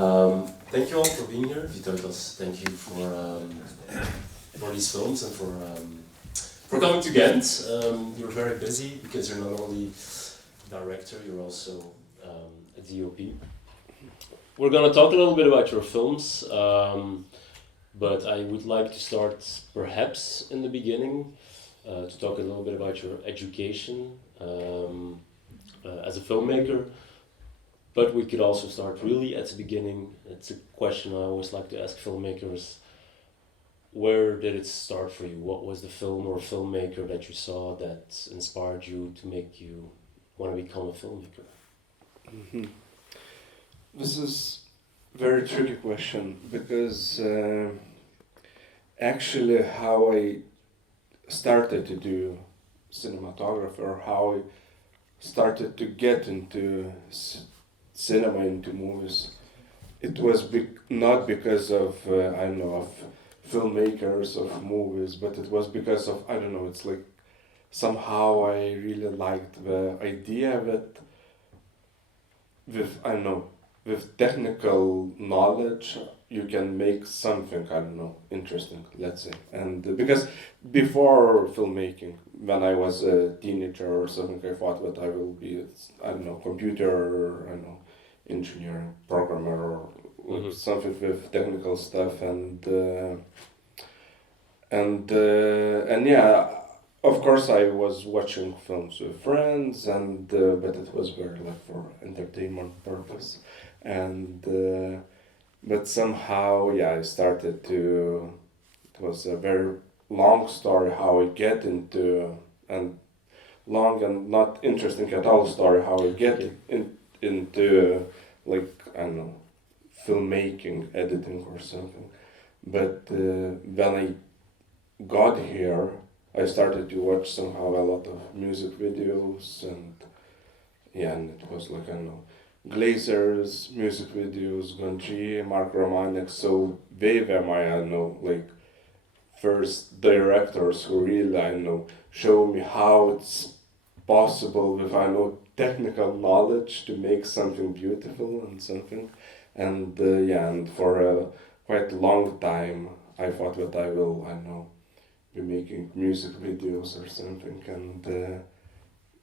Thank you all for being here. Vytautas, thank you for these films and for coming to Gent. You're very busy because you're not only director, you're also a DOP. We're gonna talk a little bit about your films, but I would like to start perhaps in the beginning to talk a little bit about your education as a filmmaker. But we could also start really at the beginning. It's a question I always like to ask filmmakers. Where did it start for you? What was the film or filmmaker that you saw that inspired you to make you want to become a filmmaker? Mm-hmm. This is a very tricky question because actually how I started to do cinematography or how I started to get into cinema, into movies, it was not because of I don't know, of filmmakers of movies, but it was because of, I don't know, it's like somehow I really liked the idea that with, I don't know, with technical knowledge you can make something, I don't know, interesting, let's say. And because before filmmaking, when I was a teenager or something, I thought that I will be, I don't know, computer, I don't know, engineering, programmer, or like something with technical stuff, and yeah, of course I was watching films with friends, and but it was very like for entertainment purpose, and but somehow, yeah, I started to. It was a very long story how I get into, and long and not interesting at all story how I get into like, I don't know, filmmaking, editing or something. But when I got here, I started to watch somehow a lot of music videos, and yeah, and it was like, I don't know, Glazers, music videos, Gonji, Mark Romanek, so they were my, I don't know, like first directors who really, I don't know, show me how it's possible with, I know, technical knowledge to make something beautiful and something. And yeah, and for a quite long time I thought that I will, I know, be making music videos or something,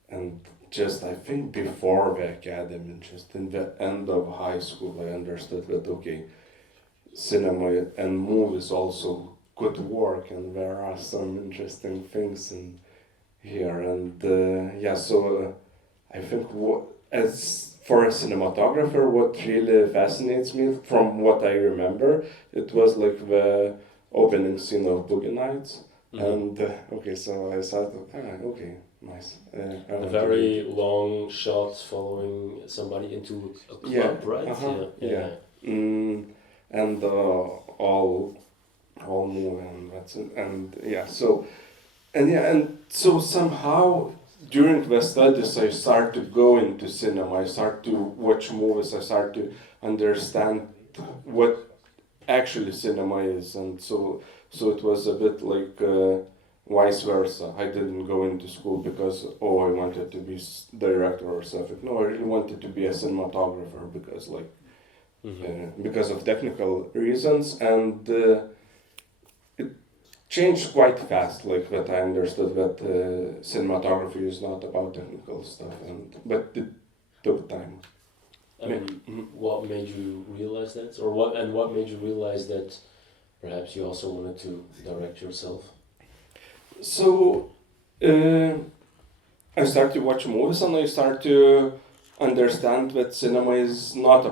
and just I think before the academy, just in the end of high school, I understood that okay, cinema and movies also could work, and there are some interesting things in here, and yeah, so I think as for a cinematographer, what really fascinates me from what I remember, it was like the opening scene of Boogie Nights, and okay, so I thought, okay, nice. A very long shot following somebody into a club, right? Yeah. And all move, and that's it. And yeah, so and so somehow during the studies I start to go into cinema, I start to watch movies, I start to understand what actually cinema is, and so it was a bit like vice versa. I didn't go into school because I wanted to be director or something. No, I really wanted to be a cinematographer because like because of technical reasons, and it changed quite fast. Like that, I understood that cinematography is not about technical stuff, but it took time. What made you realize that, or what made you realize that perhaps you also wanted to direct yourself? So I started to watch movies, and I started to understand that cinema is not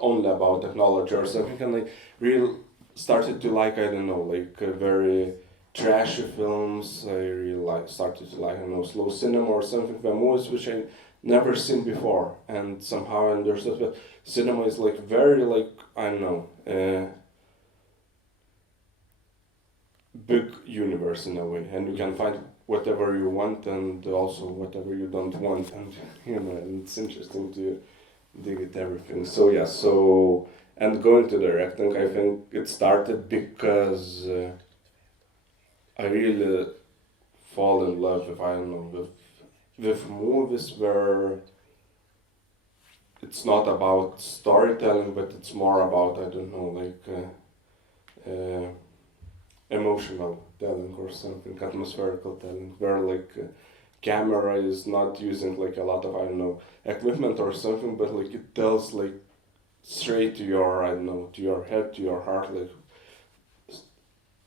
only about technology or something, and I really started to like, I don't know, like very trashy films. I really started to like, I don't know, slow cinema or something, the movies which I never seen before, and somehow I understood that cinema is like very, like, I don't know, big universe in a way, and you can find whatever you want and also whatever you don't want, and and it's interesting to dig at everything. So yeah, and going to directing, I think it started because I really fall in love with, I don't know, with movies where it's not about storytelling, but it's more about, I don't know, like emotional telling or something, atmospherical telling, where like camera is not using like a lot of, I don't know, equipment or something, but like it tells like straight to your, I don't know, to your head, to your heart, like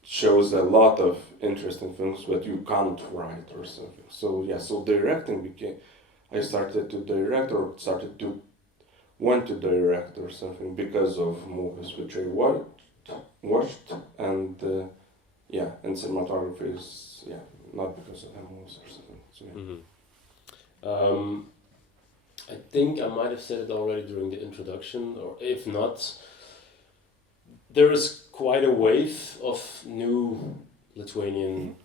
shows a lot of interesting things that you can't write or something. So yeah, so directing became, I started to direct or started to want to direct or something because of movies which I watched and yeah, and cinematography is, yeah, not because of the movies or something. So, yeah. Mm-hmm. I think I might have said it already during the introduction, or if not, there is quite a wave of new Lithuanian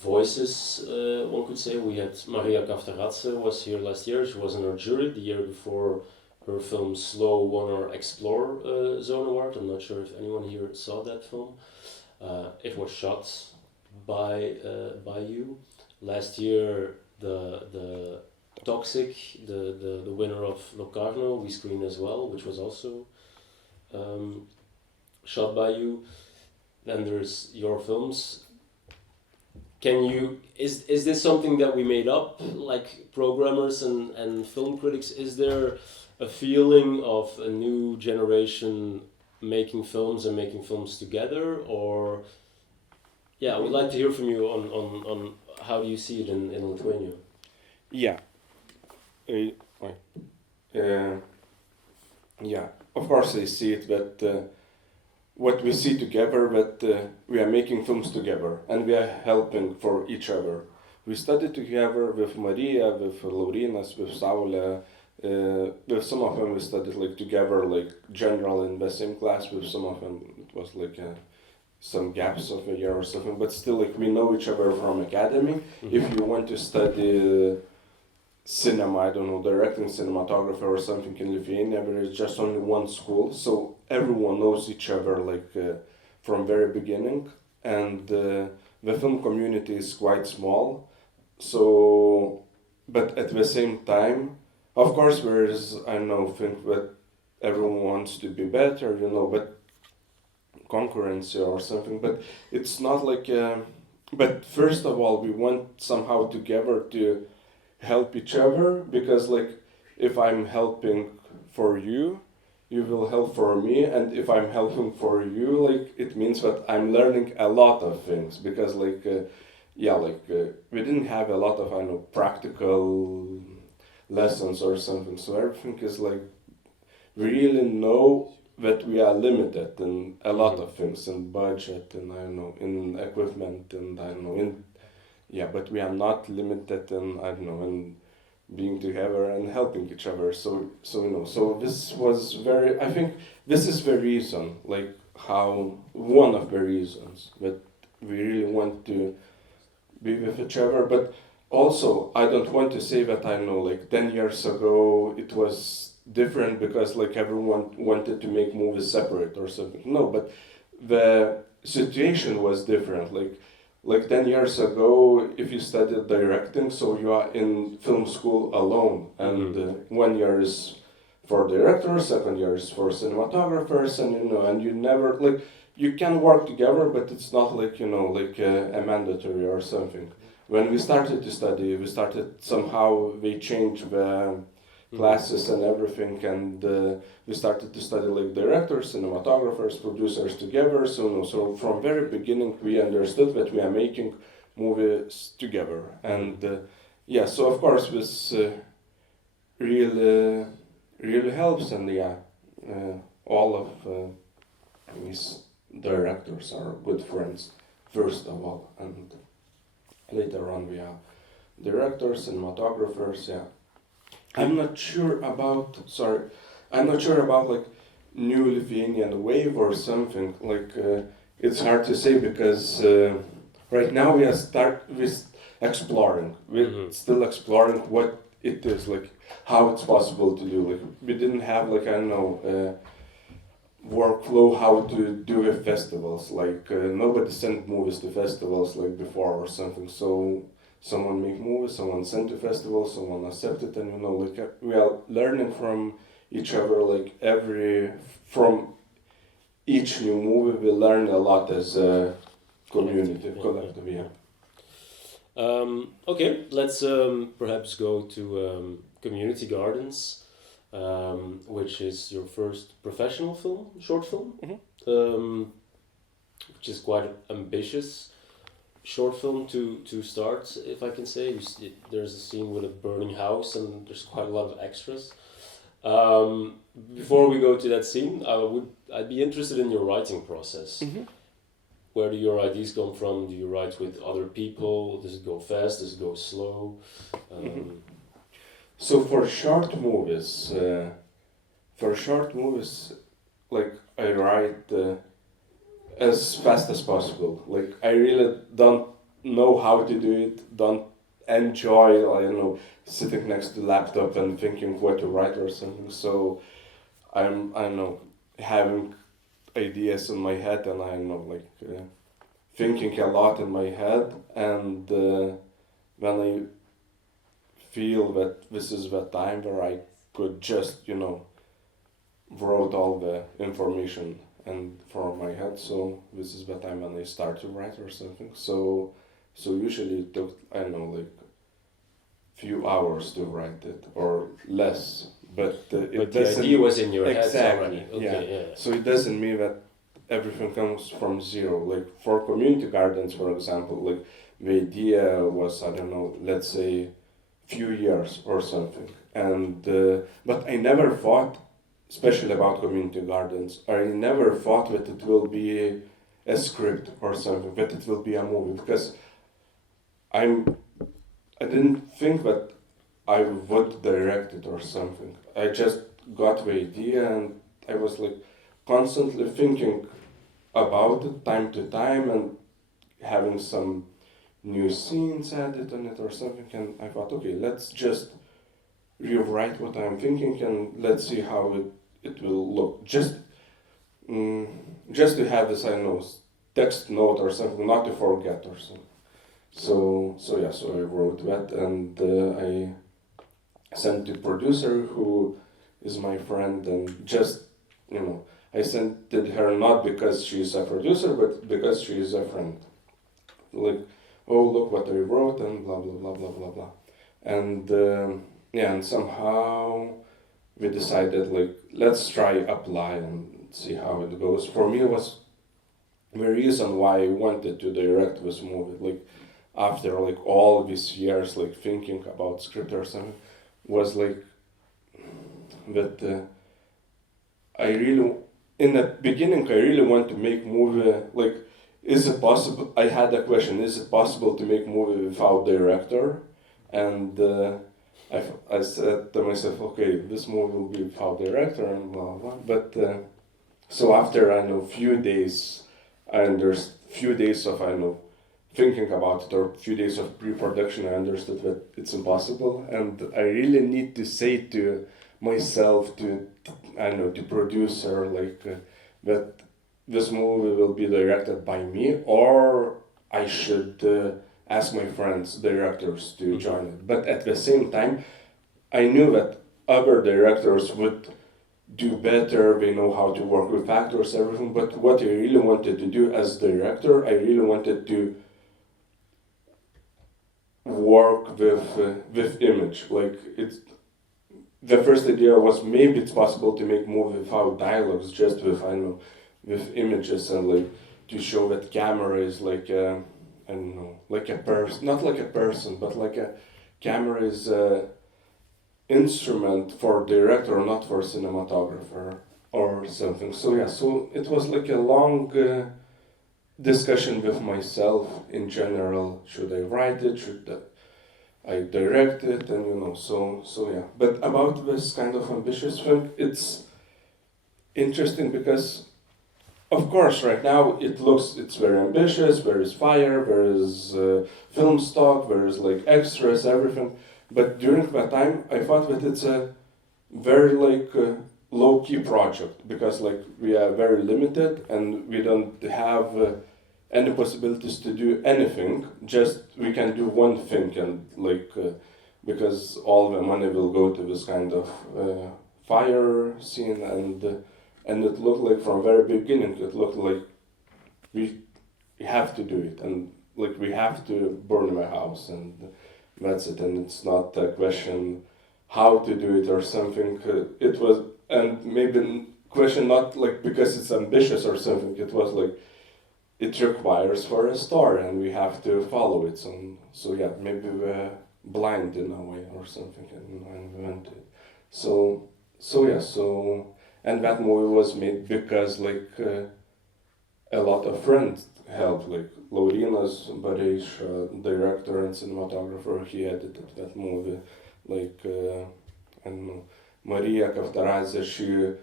voices, one could say. We had Maria Kaftaradze was here last year. She was in our jury. The year before, her film Slow won our Explore Zone Award. I'm not sure if anyone here saw that film. It was shot by you. Last year, the Toxic, the winner of Locarno, we screened as well, which was also shot by you. Then there's your films. Can you, is this something that we made up, like programmers and film critics? Is there a feeling of a new generation making films and making films together? Or, yeah, I would like to hear from you on how do you see it in Lithuania? Yeah. Yeah, of course I see it, but what we see together, that we are making films together and we are helping for each other. We studied together with Maria, with Laurinas, with Saule, with some of them we studied like together, like general in the same class. With some of them it was like some gaps of a year or something, but still like we know each other from academy. Mm-hmm. If you want to study cinema, I don't know, directing, cinematographer or something in Lithuania, there is just only one school, so everyone knows each other like from very beginning, and the film community is quite small. So, but at the same time, of course, there is, I don't know, think that everyone wants to be better, you know, but concurrency or something, but it's not like. But first of all, we want somehow together to help each other, because like if I'm helping for you, you will help for me, and if I'm helping for you, like it means that I'm learning a lot of things, because like we didn't have a lot of, I know, practical lessons or something, so everything is like we really know that we are limited in a lot of things, in budget, and I don't know, in equipment, and I don't know, in but we are not limited in, I don't know, in being together and helping each other. So you know, so this was very, I think this is the reason, like how, one of the reasons that we really want to be with each other. But also, I don't want to say that, I know, like 10 years ago it was different because like everyone wanted to make movies separate or something. No, but the situation was different. Like 10 years ago, if you studied directing, so you are in film school alone, and 1 year is for directors, second year is for cinematographers, and you know, and you never, like, you can work together, but it's not like, you know, like a mandatory or something. When we started to study, we started somehow, they changed the classes and everything, and we started to study like directors, cinematographers, producers together. So from very beginning we understood that we are making movies together, and so of course this really helps, and all of these directors are good friends first of all, and later on we are directors, cinematographers, I'm not sure about like new Lithuanian wave or something, like it's hard to say, because right now we are exploring, we're still exploring what it is, like how it's possible to do, like we didn't have, like, I don't know, workflow how to do with festivals, like nobody sent movies to festivals like before or something, so someone make movies, someone sent to festivals, someone accepted, and you know, like we are learning from each other. Like from each new movie, we learn a lot as a community, collective. Yeah. Okay, let's perhaps go to Community Gardens, which is your first professional film, short film, which is quite ambitious short film to start, if I can say. There's a scene with a burning house and there's quite a lot of extras. Before we go to that scene, I'd be interested in your writing process. Where do your ideas come from? Do you write with other people? Does it go fast? Does it go slow? So for short movies, like I write as fast as possible. Like I really don't know how to do it. Don't enjoy, I don't know, sitting next to the laptop and thinking what to write or something. So I don't know, having ideas in my head, and I know thinking a lot in my head, and when I feel that this is the time where I could just wrote all the information and from my head, so this is the time when I start to write or something. So usually it took, I don't know, like few hours to write it or less, but the idea was in your head already. Okay, yeah. So it doesn't mean that everything comes from zero. Like for Community Gardens, for example, like the idea was, I don't know, let's say few years or something, and but I never thought, especially about Community Gardens, I never thought that it will be a script or something, that it will be a movie, because I didn't think that I would direct it or something. I just got the idea and I was like constantly thinking about it time to time and having some new scenes added on it or something, and I thought, okay, let's just rewrite what I'm thinking and let's see how it will look. Just to have this, I don't know, text note or something, not to forget or something. So I wrote that, and I sent to producer, who is my friend, and just, I sent it her not because she's a producer, but because she is a friend. Like, oh, look what I wrote, and blah, blah, blah, blah, blah, blah. And, and somehow we decided, like, let's try apply and see how it goes. For me, it was the reason why I wanted to direct this movie. Like, after, like, all these years, like, thinking about script or something, was, like, that in the beginning, I really want to make movie, like, is it possible, I had a question, is it possible to make movie without director? And I said to myself, okay, this movie will be without director and blah, blah, blah. But, so after, I know, few days of, thinking about it, or a few days of pre-production, I understood that it's impossible, and I really need to say to myself, to producer, like, that this movie will be directed by me, or I should ask my friends, directors, to join it. But at the same time, I knew that other directors would do better, they know how to work with actors, everything, but what I really wanted to do as director, I really wanted to work with image. Like, the first idea was maybe it's possible to make movie without dialogues, just with with images, and like to show that camera is like like a person, not like a person, but like a camera is a instrument for director, not for cinematographer or something. So it was like a long discussion with myself in general. Should I write it? Should I direct it? And so yeah. But about this kind of ambitious film, it's interesting because, of course, right now it's very ambitious. There is fire, there is film stock, there is like extras, everything. But during that time, I thought that it's a very low-key project, because like we are very limited and we don't have any possibilities to do anything. Just we can do one thing, and because all the money will go to this kind of fire scene, and it looked like from very beginning it looked like we have to do it, and like we have to burn my house, and that's it. And it's not a question how to do it or something. It was, and maybe question not like because it's ambitious or something. It was like it requires for a story, and we have to follow it. So yeah, maybe we're blind in a way or something, and we went to it. So and that movie was made because like a lot of friends helped, like Laurynas Bareiša, director and cinematographer, he edited that movie. Like I don't know, Maria Kaftaradze, she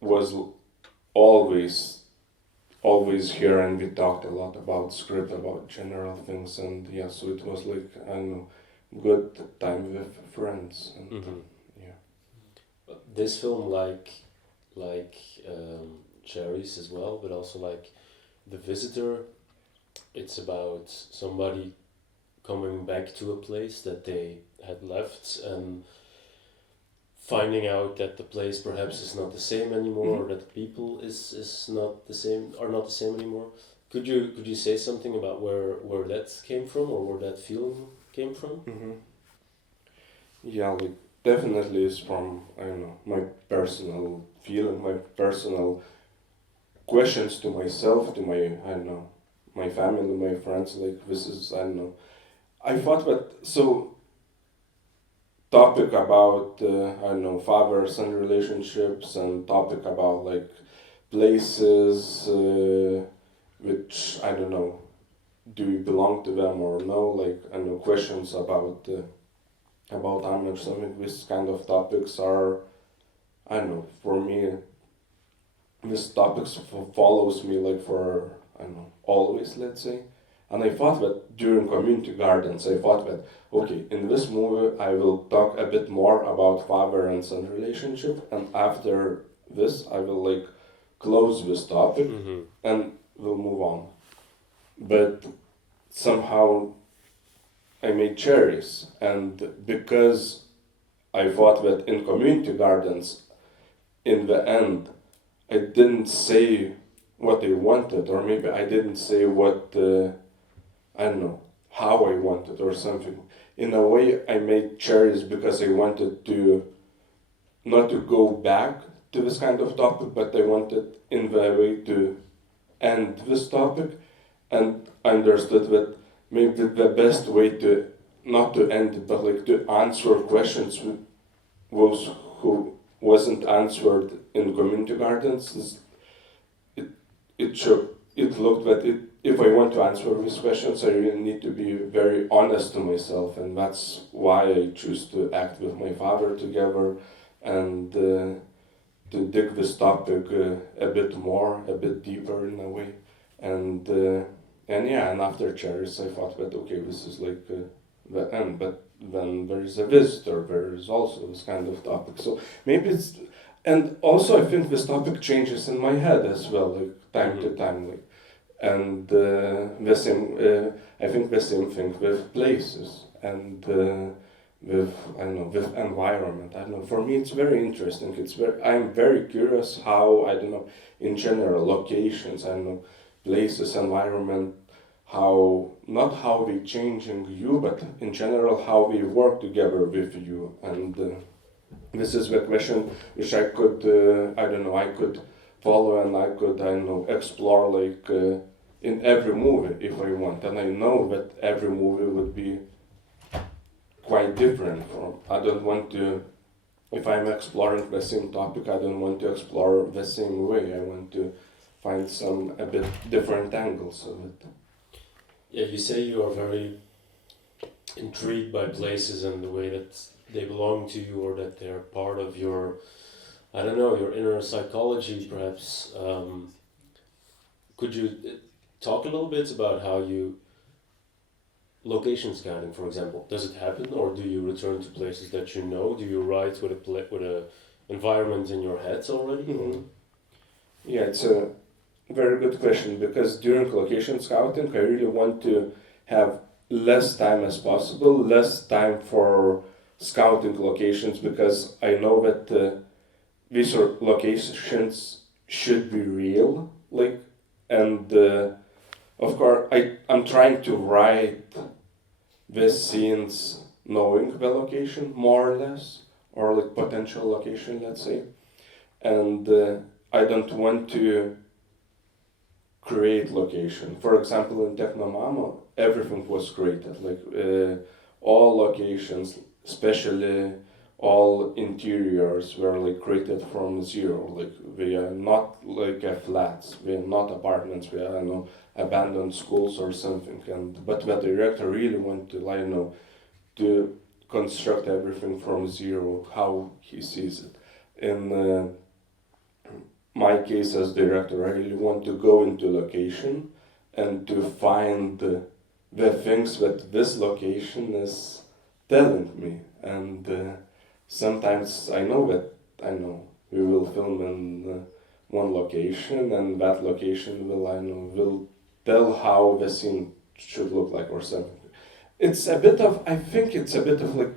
was always here, and we talked a lot about script, about general things, and yeah, so it was like I don't know, good time with friends, and yeah. This film, like Cherries as well, but also like The Visitor, it's about somebody coming back to a place that they had left and finding out that the place perhaps is not the same anymore, or that the people is not the same, are not the same anymore. Could you say something about where that came from, or where that feeling came from? Yeah, like definitely is from I don't know, my personal feeling, my personal questions to myself, to my I don't know, my family, my friends. Like this is I don't know. I thought that so topic about I don't know, father-son relationships, and topic about like places which I don't know, do you belong to them or no? Like I don't know, questions about image. Something these kind of topics are I don't know, for me. This topics follows me like for I don't know, always, let's say. And I thought that during community gardens, I thought that, okay, in this movie I will talk a bit more about father and son relationship, and after this I will like close this topic and we'll move on. But somehow I made Cherries, and because I thought that in community gardens, in the end, I didn't say what I wanted, or maybe I didn't say what I don't know, how I wanted or something. In a way, I made Cherries because I wanted to not to go back to this kind of topic, but I wanted in the way to end this topic, and I understood that maybe the best way to not to end it, but like to answer questions was who wasn't answered in community gardens. It looked that if I want to answer these questions, I really need to be very honest to myself, and that's why I choose to act with my father together, and to dig this topic a bit more, a bit deeper in a way, and yeah, and after Cherries, I thought that okay, this is like the end, but then there is a visitor. There is also this kind of topic, so maybe it's. And also, I think this topic changes in my head as well, like time to time, like, and the same. I think the same thing with places and with I don't know, with environment. I don't know. For me, it's very interesting. I'm very curious how I don't know, in general, locations. I don't know, places, environment. How not how we changing you, but in general how we work together with you, and. This is the question which I could, I don't know, I could follow, and I could, I don't know, explore like in every movie if I want. And I know that every movie would be quite different from, I don't want to, if I'm exploring the same topic, I don't want to explore the same way. I want to find some a bit different angles of it. Yeah, you say you are very intrigued by places and the way that they belong to you, or that they're part of your, I don't know, your inner psychology perhaps. Could you talk a little bit about how you, location scouting for example, does it happen, or do you return to places that you know? Do you write with a environment in your head already? Yeah, it's a very good question, because during location scouting I really want to have less time as possible, less time for scouting locations, because I know that these locations should be real, like, and of course I'm trying to write these scenes knowing the location more or less, or like potential location, let's say, and I don't want to create location. For example, in Technomama, everything was created, like all locations, especially all interiors, were like created from zero. Like they are not like flats, they are not apartments, they are abandoned schools or something. And but the director really wanted to to construct everything from zero, how he sees it. In my case as director, I really want to go into location and to find the things that this location is telling me. And sometimes I know we will film in one location, and that location will tell how the scene should look like or something. I think it's a bit of like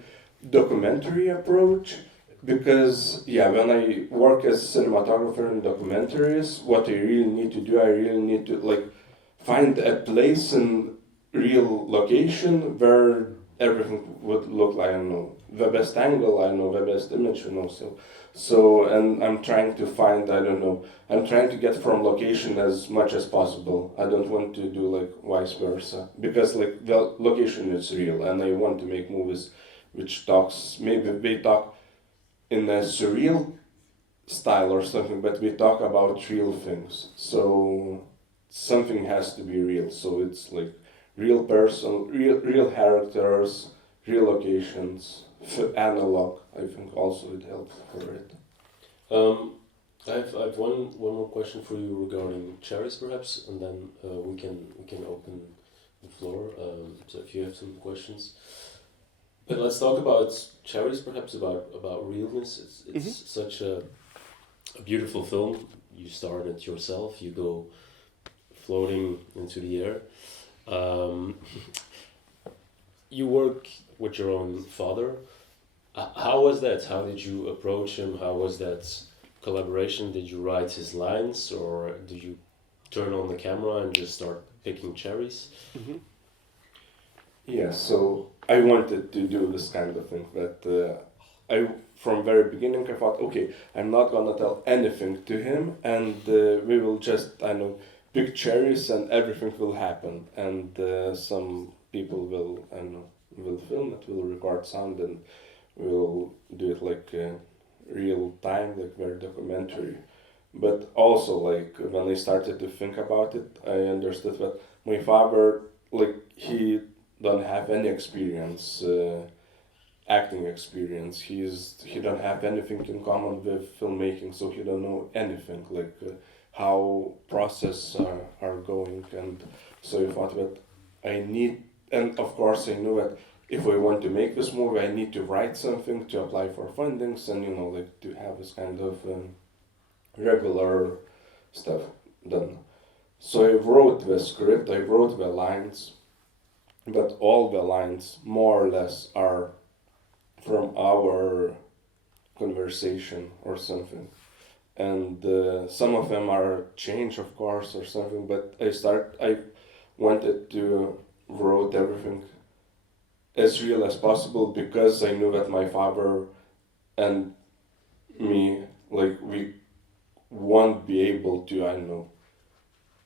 documentary approach, because when I work as a cinematographer in documentaries, what I really need to do, I really need to like find a place in real location where everything would look like, the best angle, the best image, so and I'm trying to find, I'm trying to get from location as much as possible. I don't want to do like vice versa, because like the location is real, and I want to make movies which maybe they talk in a surreal style or something, but we talk about real things. So something has to be real. So it's like real person, real characters, real locations, analog. I think also it helps for it. I have one more question for you regarding cherries, perhaps, and then we can open the floor. So if you have some questions. But let's talk about cherries, perhaps about realness. It's such a beautiful film. You star in it yourself. You go floating into the air. You work with your own father. How was that? How did you approach him? How was that collaboration? Did you write his lines, or did you turn on the camera and just start picking cherries? Mm-hmm. Yeah, so I wanted to do this kind of thing, but from very beginning I thought, okay, I'm not gonna tell anything to him, and we will just, pick cherries and everything will happen, and some people will film it, will record sound, and will do it like real time, like very documentary. But also, like when I started to think about it, I understood that my father, like he don't have any experience, acting experience. He don't have anything in common with filmmaking, so he don't know anything like how process are going. And so I thought that I need, and of course I knew that if I want to make this movie, I need to write something, to apply for fundings, and like to have this kind of regular stuff done. So I wrote the script, I wrote the lines, but all the lines more or less are from our conversation or something. And some of them are changed, of course, or something, but I wanted to wrote everything as real as possible, because I knew that my father and me, like, we won't be able to,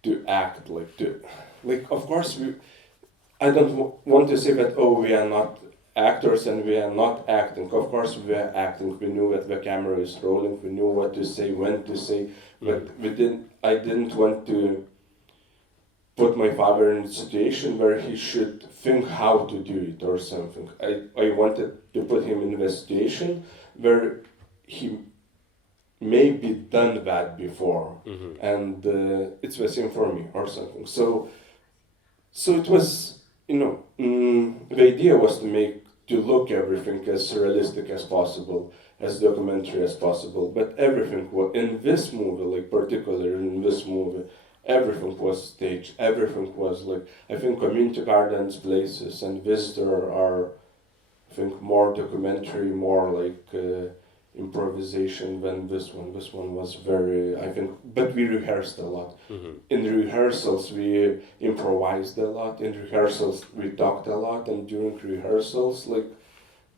to act, of course, I don't want to say that, we are not actors and we are not acting. Of course we are acting, we knew that the camera is rolling, we knew what to say, when to say, but I didn't want to put my father in a situation where he should think how to do it or something. I wanted to put him in a situation where he maybe done that before, and it's the same for me or something. So it was, the idea was to look everything as realistic as possible, as documentary as possible, but everything was, in this movie, like particularly in this movie, everything was staged, everything was like, I think community gardens, places, and visitor are, I think, more documentary, more like improvisation than this one. This one was very, I think, but we rehearsed a lot. Mm-hmm. In the rehearsals, we improvised a lot. In rehearsals, we talked a lot, and during rehearsals, like,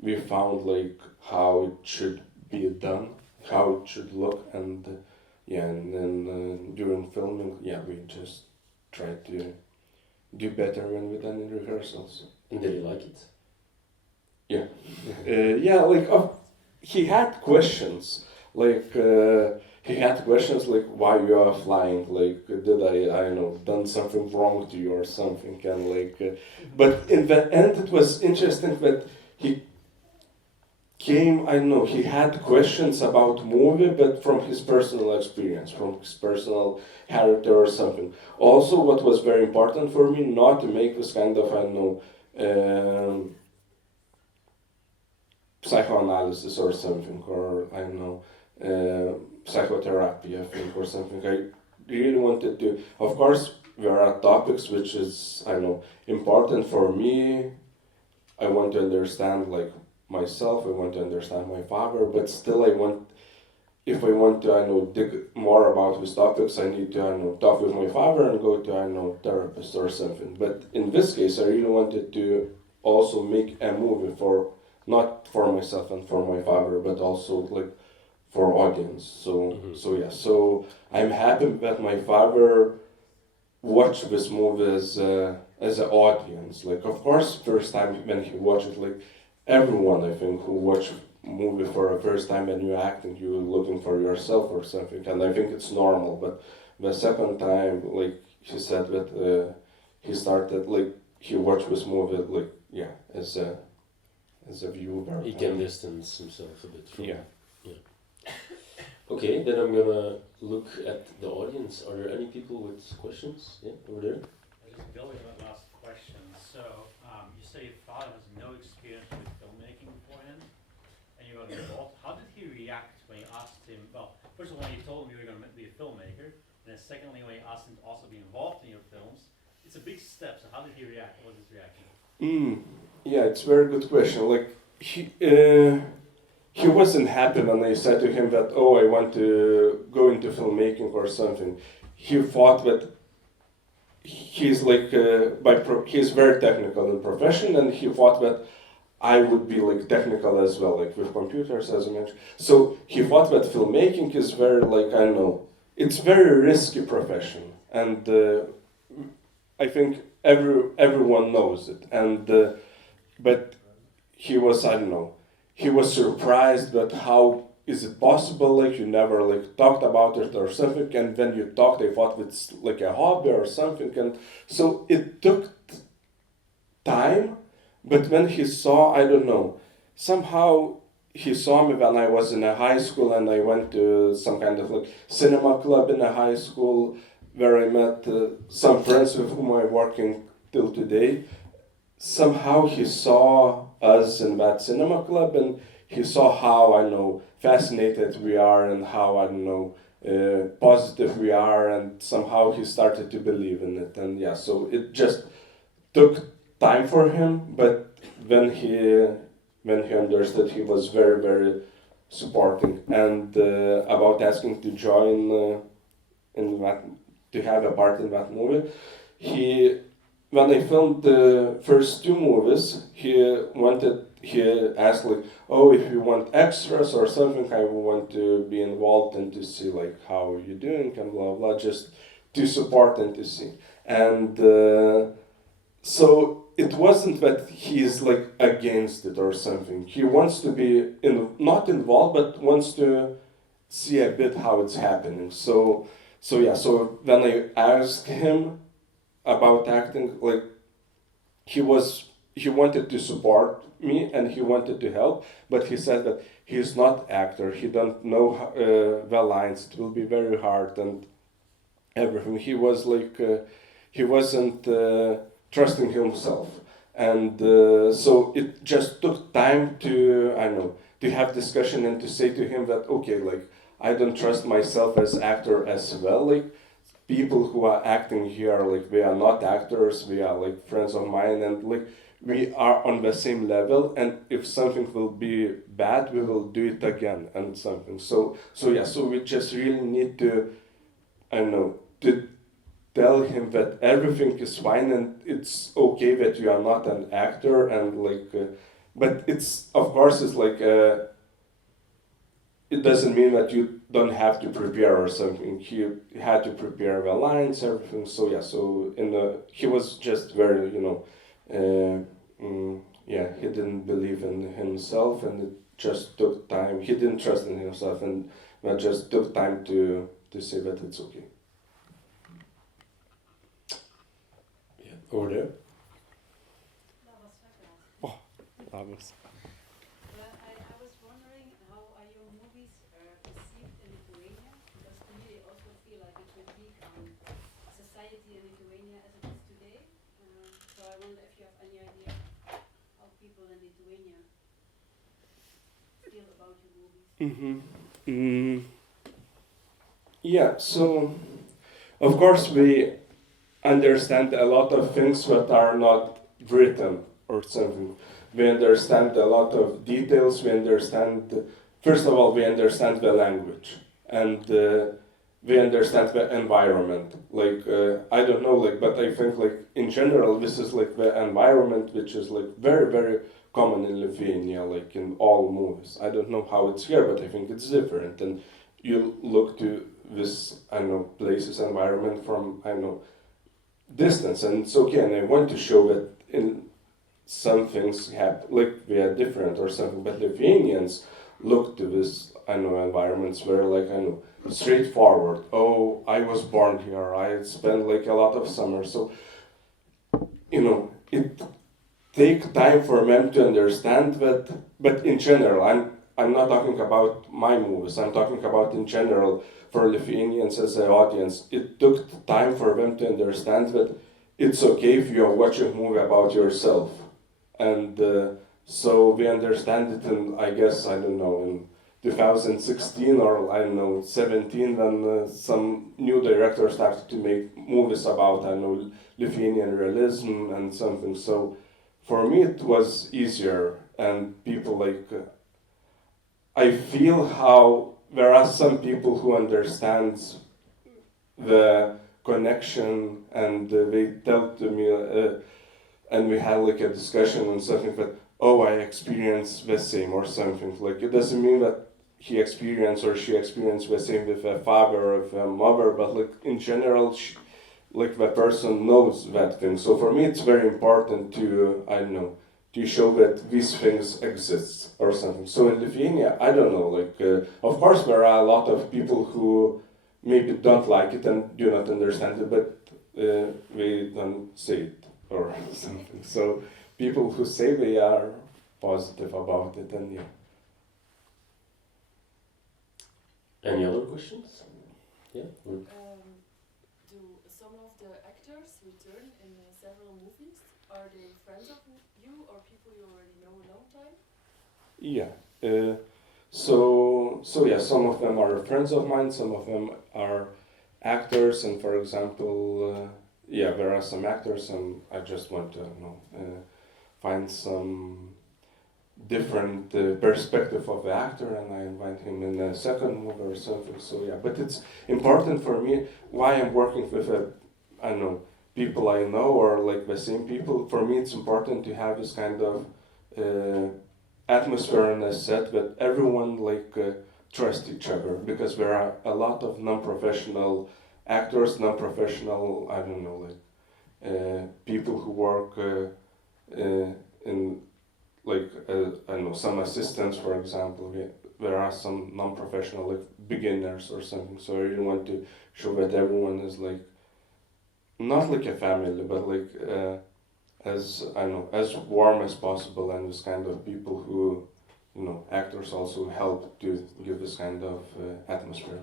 we found like how it should be done, how it should look, and and then during filming, we just tried to do better when we done in rehearsals. And did you like it? Yeah. He had questions, like why you are flying, like did I don't know, done something wrong to you or something, and but in the end it was interesting that he came, he had questions about movie, but from his personal experience, from his personal character or something. Also, what was very important for me, not to make this kind of, psychoanalysis or something, or psychotherapy, I think, or something. I really wanted to, of course, there are topics which is, important for me. I want to understand, like, myself, I want to understand my father, but still if I want to, dig more about these topics, I need to, talk with my father and go to, therapist or something. But in this case, I really wanted to also make a movie not for myself and for my father, but also like for audience. So I'm happy that my father watched this movie as an audience. Like, of course, first time when he watched it, like everyone, I think, who watch movie for the first time when you're acting, you're looking for yourself or something, and I think it's normal. But the second time, like he said that he started, like, he watched this movie, like, as a viewer. He can distance himself a bit from Yeah. Okay, then I'm gonna look at the audience. Are there any people with questions? Yeah, over there. Just building on that last question. So, you say your father has no experience with filmmaking beforehand, and you got involved. How did he react when you asked him? Well, first of all, when you told him you were going to be a filmmaker, and then secondly, when you asked him to also be involved in your films, it's a big step. So, how did he react? What was his reaction? Yeah, it's a very good question. Like, he wasn't happy when I said to him that, I want to go into filmmaking or something. He thought that he's like he's very technical in profession, and he thought that I would be like technical as well, like with computers, as I mentioned. So he thought that filmmaking is very, like, it's very risky profession, and I think everyone knows it. And but he was, he was surprised that how is it possible, like, you never, like, talked about it or something, and when you talked, I thought it's like a hobby or something, and so it took time. But when he saw, somehow he saw me when I was in a high school, and I went to some kind of like cinema club in a high school where I met some friends with whom I'm working till today. Somehow he saw us in that cinema club, and he saw how, fascinated we are, and how, positive we are, and somehow he started to believe in it. And so it just took time for him, but when he understood, he was very, very supporting. And about asking to join in that, to have a part in that movie, when I filmed the first two movies, he asked, like, if you want extras or something, I want to be involved and to see, like, how you're doing and blah blah, just to support and to see. And so it wasn't that he's like against it or something. He wants to be not involved, but wants to see a bit how it's happening. So when I asked him about acting, like, he wanted to support me and he wanted to help, but he said that he's not actor, he don't know the lines, it will be very hard and everything. He was like, he wasn't trusting himself, and so it just took time to have discussion and to say to him that, okay, like, I don't trust myself as actor as well, like, people who are acting here, like we are not actors, we are like friends of mine, and like we are on the same level, and if something will be bad, we will do it again and something. So we just really need to, I don't know, to tell him that everything is fine and it's okay that you are not an actor, and like, but it's, of course, it's like, it doesn't mean that you don't have to prepare or something. He had to prepare the lines, everything. So he was just very, he didn't believe in himself, and it just took time. He didn't trust in himself, and that just took time to say that it's okay. Yeah, over there. That was. I was wondering, how are your movies received in Lithuania? Because to me they also feel like a critique on society in Lithuania as it is today. So I wonder if you have any idea how people in Lithuania feel about your movies. Yeah, so of course we understand a lot of things that are not written or something. We understand a lot of details. We understand, first of all, we understand the language, and we understand the environment. Like, I don't know, like, but I think, like, in general, this is like the environment which is like very, very common in Lithuania, like in all movies. I don't know how it's here, but I think it's different. And you look to this, I know, places, environment from, I know, distance, and it's okay. And I want to show that in some things have, like, we are different or something, but Lithuanians look to this, I know, environments where, like, I know, straightforward. Oh, I was born here, I spent like a lot of summer, so, it takes time for them to understand that, but in general, I'm not talking about my movies, I'm talking about in general for Lithuanians as an audience. It took time for them to understand that it's okay if you're watching a movie about yourself. And so we understand it in, I guess, I don't know, in 2016 or, I don't know, 17, when some new directors started to make movies about, I know, Lithuanian realism and something. So for me it was easier, and people like, I feel how there are some people who understand the connection, and they tell to me, and we had like a discussion on something that, oh, I experienced the same or something. Like, it doesn't mean that he experienced or she experienced the same with a father or with a mother, but like in general, like the person knows that thing. So for me, it's very important to, I don't know, to show that these things exist or something. So in Lithuania, I don't know, like, of course there are a lot of people who maybe don't like it and do not understand it, but they don't say it or something. So people who say they are positive about it, and yeah. Any other questions? Yeah? Do some of the actors return in several movies? Are they friends of you or people you already know a long time? Yeah. So yeah, some of them are friends of mine, some of them are actors, and for example, there are some actors, and I just want to find some different perspective of the actor, and I invite him in a second movie or something. So yeah, but it's important for me why I'm working with people I know or like the same people. For me, it's important to have this kind of atmosphere in a set that everyone trust each other, because there are a lot of non-professional actors, non-professional people who work in some assistants, for example. There are some non-professional beginners or something. So I really want to show that everyone is not like a family, but as warm as possible, and this kind of people who, actors also help to give this kind of atmosphere.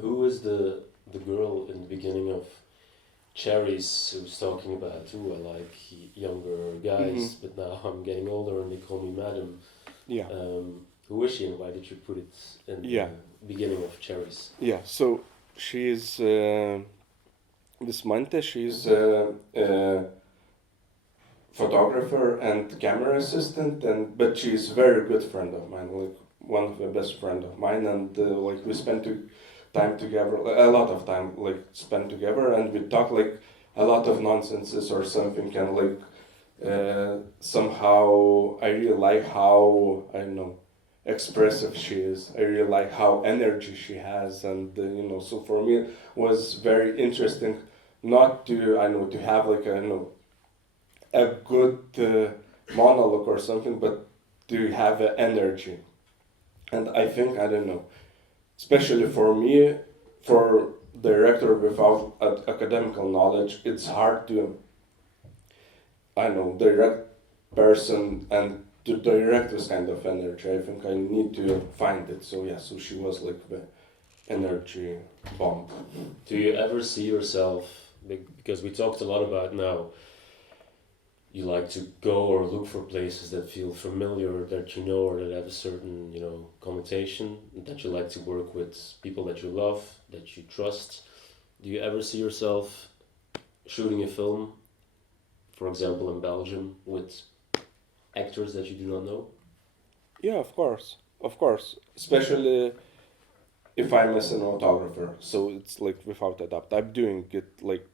Who is the girl in the beginning of Cherries who's talking about, I like younger guys, but now I'm getting older and they call me madam. Yeah. Who is she, and why did you put it in the beginning of Cherries? Yeah, so she is this Mante, she's a photographer and camera assistant, and but she's a very good friend of mine, like one of the best friend of mine, and like we spend time together, a lot of time like spent together, and we talk like a lot of nonsenses or something, and like somehow I really like how, I don't know, expressive she is. I really like how energy she has, and so for me it was very interesting not to, I know, to have like a good monologue or something, but to have energy. And I think, I don't know, especially for me, for director without academical knowledge, it's hard to, I know, direct person and to direct this kind of energy. I think I need to find it. So yeah, so she was like the energy bomb. Do you ever see yourself, because we talked a lot about now, you like to go or look for places that feel familiar, that you know, or that have a certain, connotation, that you like to work with people that you love, that you trust. Do you ever see yourself shooting a film, for example, in Belgium, with actors that you do not know? Yeah, of course. Especially if I'm a cinematographer, so it's like without a doubt. I'm doing it like.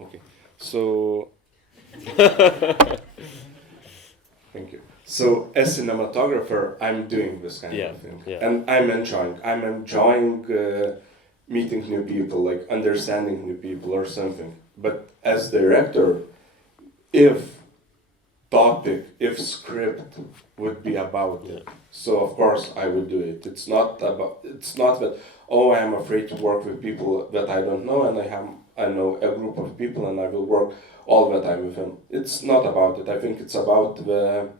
Okay. So. Thank you. So as cinematographer, I'm doing this kind of thing, and I'm enjoying. Meeting new people, like understanding new people or something. But as director, if script would be about it, so of course I would do it. It's not that, oh, I am afraid to work with people that I don't know, and I know a group of people and I will work all the time with them. It's not about it. I think it's about the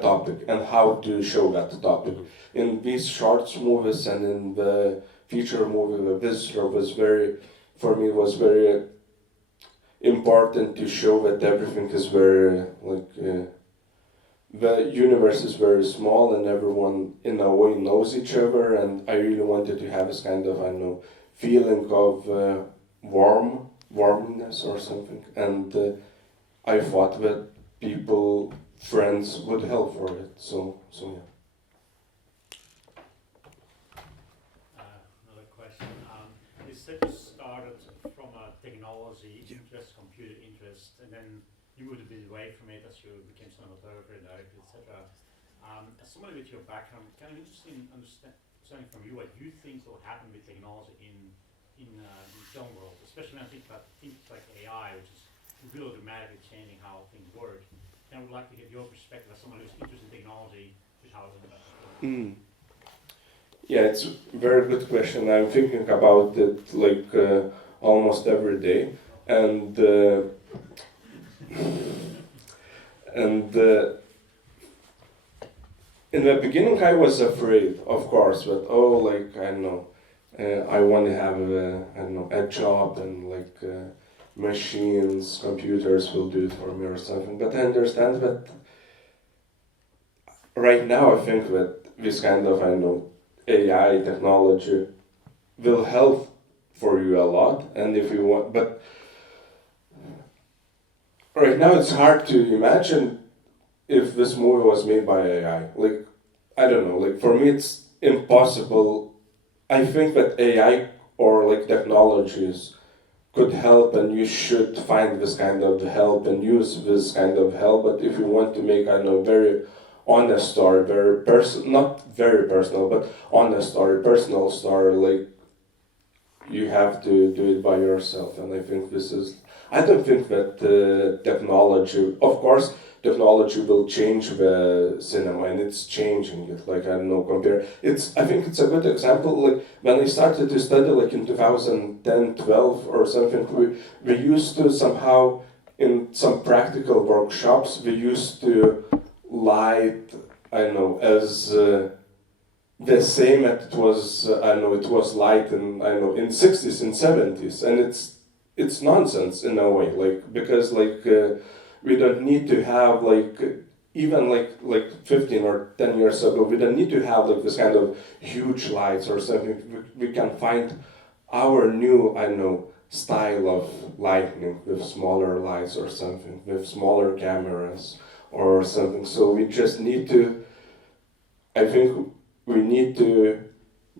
topic and how to show that topic. In these shorts movies and in the feature movie, the visitor was very important to show that everything is very the universe is very small and everyone in a way knows each other, and I really wanted to have this kind of, I don't know, feeling of warmness or something, and I thought that friends would help for it, so yeah. Another question. You said you started from a technology interest, computer interest, and then you moved a bit away from it as you became cinematographer, director, etc. As somebody with your background, kind of interested in understanding from you what you think will happen with technology in the film world, especially when I think about things like AI, which is really dramatically changing how things work. And I would like to get your perspective as someone who's interested in technology, just how it's going to Yeah, it's a very good question. I'm thinking about it like almost every day, and in the beginning I was afraid, of course, but I know, I want to have a job and machines, computers will do it for me or something. But I understand that right now I think that this kind of, AI technology will help for you a lot, and if you want, but right now it's hard to imagine if this movie was made by AI. I don't know, for me it's impossible. I think that AI or technologies could help, and you should find this kind of help and use this kind of help, but if you want to make, very honest story, not very personal, but honest story, personal story, you have to do it by yourself. And I think I don't think that technology, of course, technology will change the cinema, and it's changing it. I don't know, I think it's a good example. When I started to study, in 2010, 12 or something, we used to somehow, in some practical workshops, we used to light, as the same as it was, it was light in 60s and 70s, and it's nonsense in a way, because we don't need to have even like 15 or 10 years ago, we don't need to have like this kind of huge lights or something. We can find our new, I don't know, style of lighting with smaller lights or something, with smaller cameras or something. So we just need to, I think we need to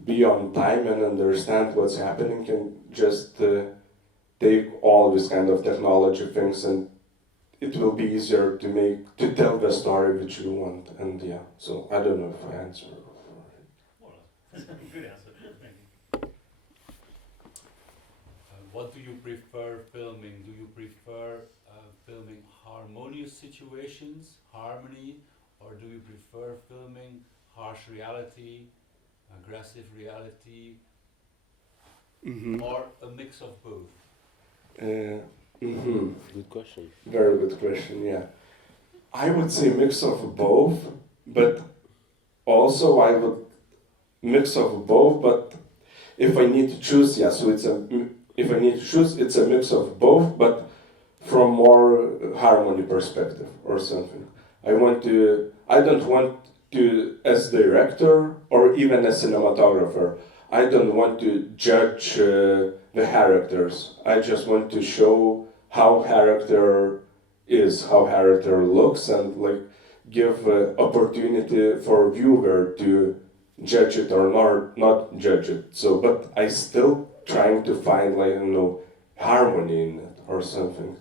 be on time and understand what's happening and just take all this kind of technology things, and it will be easier to tell the story which you want. And yeah, so I don't know if I answered. Good answer. Thank you. What do you prefer filming? Do you prefer filming harmonious situations, harmony, or do you prefer filming harsh reality, aggressive reality, or a mix of both? Good question. Very good question, yeah. I would say mix of both, but also I would mix of both, but if I need to choose, yeah, so if I need to choose, it's a mix of both, but from more harmony perspective or something. I don't want to, as director or even as cinematographer, I don't want to judge the characters. I just want to show how character is, how character looks, and like give opportunity for viewer to judge it or not judge it. So, but I still trying to find like, you know, harmony in it or something.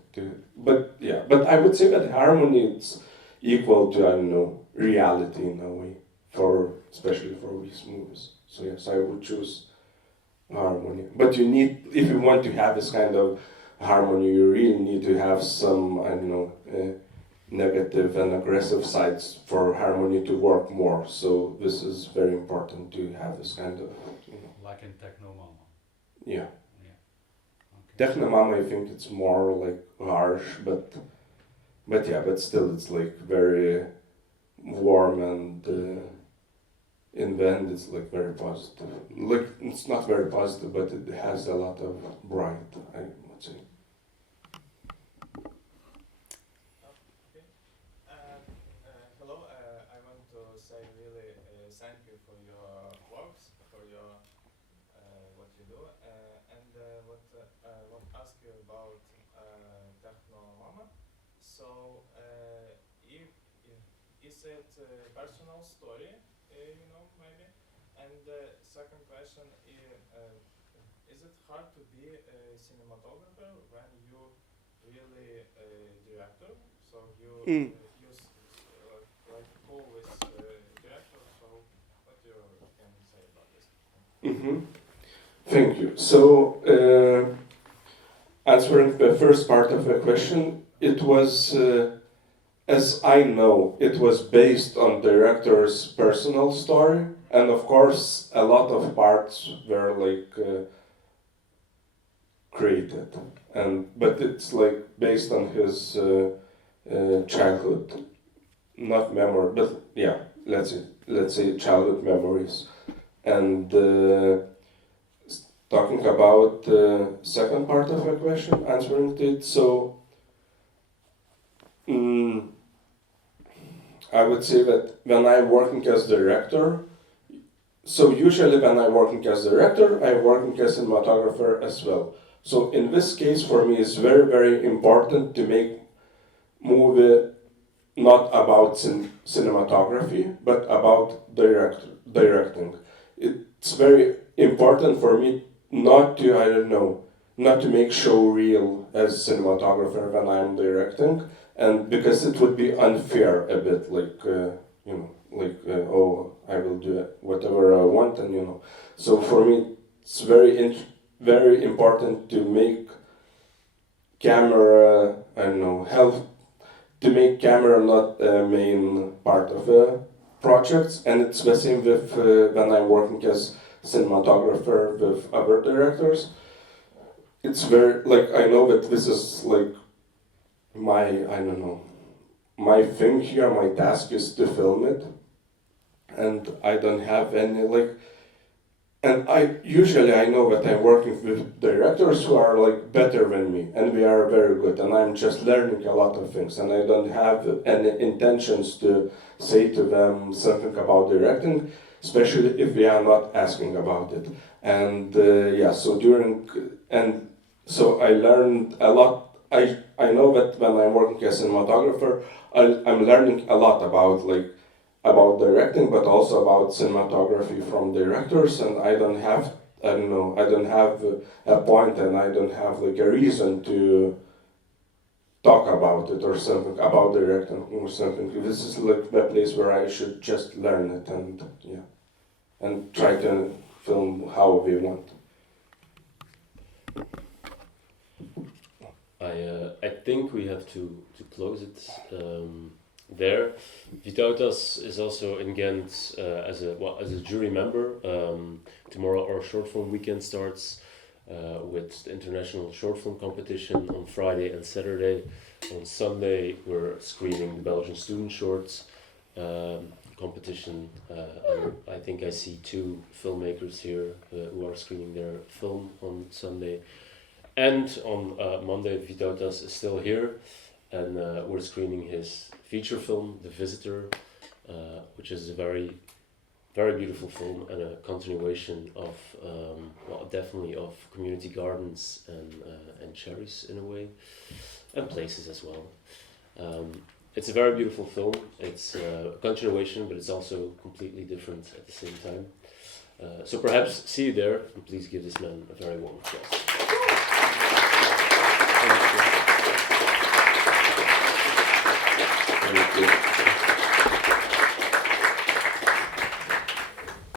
But I would say that harmony is equal to, I don't know, reality in a way, especially for these movies. So yes, I would choose harmony. But you need, if you want to have this kind of harmony, you really need to have some, I don't know, negative and aggressive sides for harmony to work more. So this is very important to have this kind of, you know. Like in Techno Mama. Yeah. Okay. Techno Mama, I think it's more like harsh, but still it's like very warm, and in the end it's like very positive. Like, it's not very positive, but it has a lot of bright, I would say. Hello, I want to say really thank you for your works, for your what you do, and what ask you about Techno Mama. So, is it a personal story, maybe? And the second question is it hard to be a cinematographer when you really a director? So you like go with director. So what you can say about this? Thank you. So, answering the first part of the question, it was, as I know, it was based on director's personal story, and of course, a lot of parts were like created, but it's like based on his childhood, not memory, but yeah, let's say childhood memories, and. Talking about the second part of the question, answering to it, so I would say that when I'm working as director, so usually when I'm working as director, I'm working as cinematographer as well. So in this case, for me, it's very, very important to make movie not about cinematography, but about directing. It's very important for me not to make show real as cinematographer when I'm directing, and because it would be unfair a bit, like, I will do whatever I want, and So for me, it's very important to make camera, to make camera not a main part of the projects, and it's the same with when I'm working as cinematographer with other directors. It's very, like, I know that this is like my thing here, my task is to film it, and I don't have any, like, and I know that I'm working with directors who are like better than me, and we are very good, and I'm just learning a lot of things, and I don't have any intentions to say to them something about directing, especially if they are not asking about it. And so I learned a lot. I know that when I'm working as a cinematographer, I'm learning a lot about directing, but also about cinematography from directors, and I don't have a point, and I don't have like a reason to talk about it or something about directing or something. This is like the place where I should just learn it and try to film how we want. I think we have to close it there. Vytautas is also in Ghent as a jury member. Tomorrow our short film weekend starts with the international short film competition on Friday and Saturday. On Sunday we're screening the Belgian student shorts competition. I think I see 2 filmmakers here who are screening their film on Sunday. And on Monday, Vytautas is still here, and we're screening his feature film, The Visitor, which is a very, very beautiful film and a continuation of, definitely of community gardens and cherries in a way, and places as well. It's a very beautiful film. It's a continuation, but it's also completely different at the same time. So perhaps see you there, and please give this man a very warm applause.